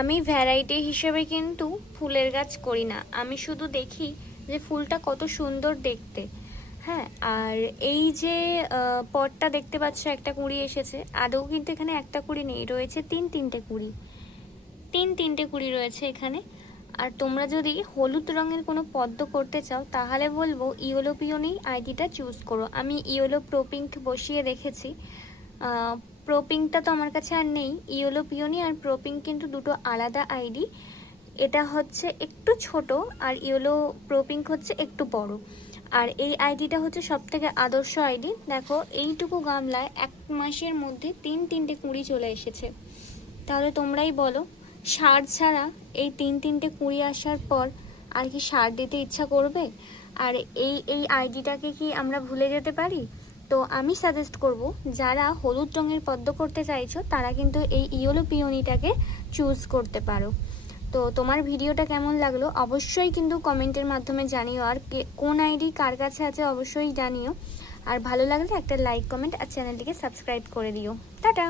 আমি ভ্যারাইটি হিসেবে কিন্তু ফুলের গাছ করি না, আমি শুধু দেখি যে ফুলটা কত সুন্দর দেখতে। হ্যাঁ, আর এই যে পটটা দেখতে পাচ্ছ একটা কুঁড়ি এসেছে, আদৌ কিন্তু এখানে একটা কুঁড়ি নেই, রয়েছে তিনটে কুঁড়ি, তিনটে কুঁড়ি রয়েছে এখানে। আর তোমরা যদি হলুদ রঙের কোনো পদ্ম করতে চাও তাহলে বলবো ইয়েলো পিওনি আইডিটা চুজ করো। আমি ইয়েলো প্রোপিঙ্ক বসিয়ে রেখেছি। প্রোপিঙ্কটা তো আমার কাছে আর নেই, ইয়েলো পিওনি আর প্রোপিঙ্ক কিন্তু দুটো আলাদা আইডি। এটা হচ্ছে একটু ছোট আর ইয়েলো প্রোপিঙ্ক হচ্ছে একটু বড়। আর এই আইডিটা হচ্ছে সবথেকে আদর্শ আইডি। দেখো এইটুকু গামলায় 1 মাসের মধ্যে তিনটে কুঁড়ি চলে এসেছে। তাহলে তোমরাই বলো, সার ছাড়া এই তিনটে কুঁড়ি আসার পর আর কি সার দিতে ইচ্ছা করবে? আর এই আইডিটাকে কি আমরা ভুলে যেতে পারি? তো আমি সাজেস্ট করব, যারা হলুদ রঙের পদ্ম করতে চাইছো তারা কিন্তু এই ইয়েলো পিওনিটাকে চুজ করতে পারো। তো তোমার ভিডিওটা কেমন লাগলো অবশ্যই কিন্তু কমেন্টের মাধ্যমে জানিও, আর কোন আইডি কার কাছে আছে অবশ্যই জানিও। আর ভালো লাগলে একটা লাইক, কমেন্ট আর চ্যানেলটিকে সাবস্ক্রাইব করে দিও। টাটা।